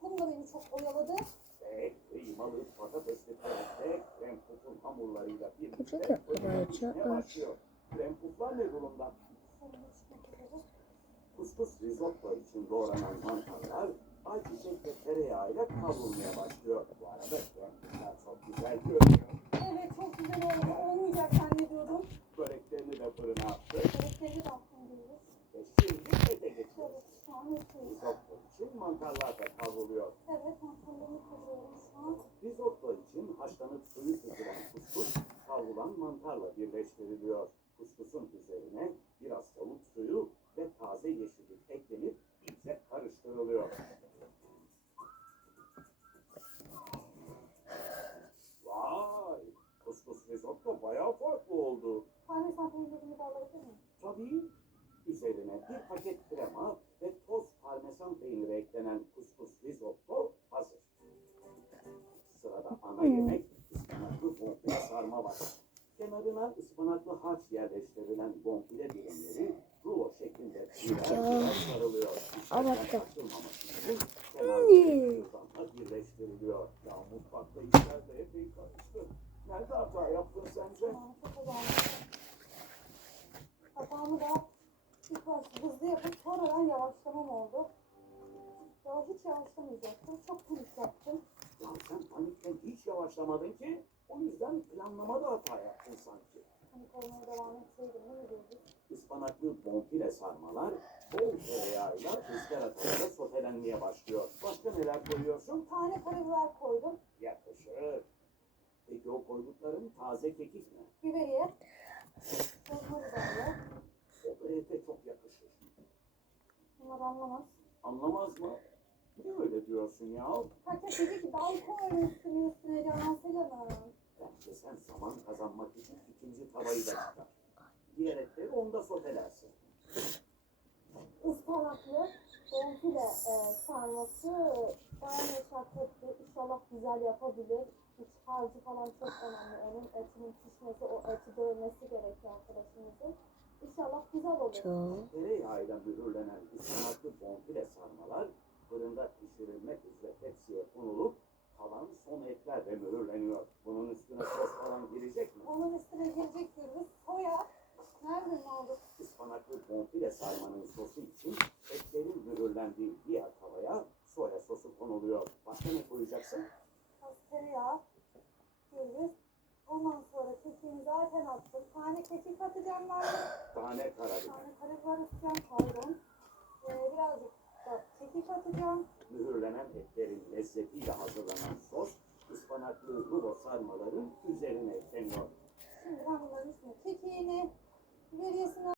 tatlım da beni çok oyaladı. Küçük yapmaya özel pişmeye çalış. başlıyor. Krem puflar ne durumda? Kuskus risotto için doğranan mantarlar ayçiçek ve tereyağıyla kavrulmaya başlıyor. Bu arada krem puflar çok güzel görünüyor. Evet çok güzel oldu. Olmayacak zannediyordum. Böreklerini de fırına attı Börekleri de attım diyoruz. ve şimdi. Evet şu an yapıyoruz. Risotto için mantarlar da kavruluyor. Evet mantarlarını kırıyorum şu an. Risotto için haşlanıp suyu süzülen kuskus kavrulan mantarla birleştiriliyor. Kuskusun üzerine biraz tavuk suyu ve taze yeşillik eklenip iyice karıştırılıyor. Vay! Kuskus risotto bayağı farklı oldu. Parmesan peynirini de alabilir miyim? Tabii üzerine bir paket krema ve toz parmesan peyniri eklenen kuskus risotto hazır. Sırada ana yemek ıspanaklı bonfile sarma var. Kenarına ıspanaklı harç yerleştirilen bonfile dilimleri rulo şeklinde birer birer sarılıyor. Ama birleştiriliyor. Ya mutfakta işler de epey karıştı. Nerede hata yaptın sence? Hızlı yapıp sonradan yavaşlamam oldu. Ya hiç yavaşlamayacaktım. Çok panik yaptım. Ya sen panikten hiç yavaşlamadın ki. O yüzden planlamada hata yaptın sanki. Panik olmaya devam etseydim ne diyorduk? Ispanaklı bonfile sarmalar bol tereyağıyla ızgara tavada sotelenmeye başlıyor. Başka neler koyuyorsun? Tane karabiber koydum. Yakışır. Peki o koydukların taze kekik mi? Biberiye. Kızma biberle. O da ete çok yakışır. Bunlar anlamaz. Anlamaz mı? Niye öyle diyorsun ya? Herkes dedi ki dal koy üstüne üstüne Canan Selen'im. Bence sen zaman kazanmak için ikinci tavayı da çıkar. Diğer etleri onda sotelersin. Ispanaklı bonfile e, sarması bayağı meşakkatli. İnşallah güzel yapabilir. İç harcı falan çok önemli. Onun etinin pişmesi, o eti dövmesi gerekiyor arkadaşımızın. İnşallah güzel olur. Çok. Tereyağıyla mühürlenen ıspanaklı bonfile sarmalar Onun üstüne girecek diyoruz. Soya. Nereden aldık? Ispanaklı bonfile sarmanın sosu için etlerin mühürlendiği diğer tavaya soya sosu konuluyor. Başka ne koyacaksın? Tereyağı. Diyoruz. Ondan sonra kekiğini zaten attım. Tane kekik atacağım ben. Tane karabiber. Tane karabiber atacağım pardon. Ee, birazcık da kekik atacağım. Mühürlenen etlerin lezzetiyle hazırlanan sos ıspanaklı rulo sarmaların üzerine ekleniyor. Şimdi ben bunların üstüne kekiğini, biberiyesini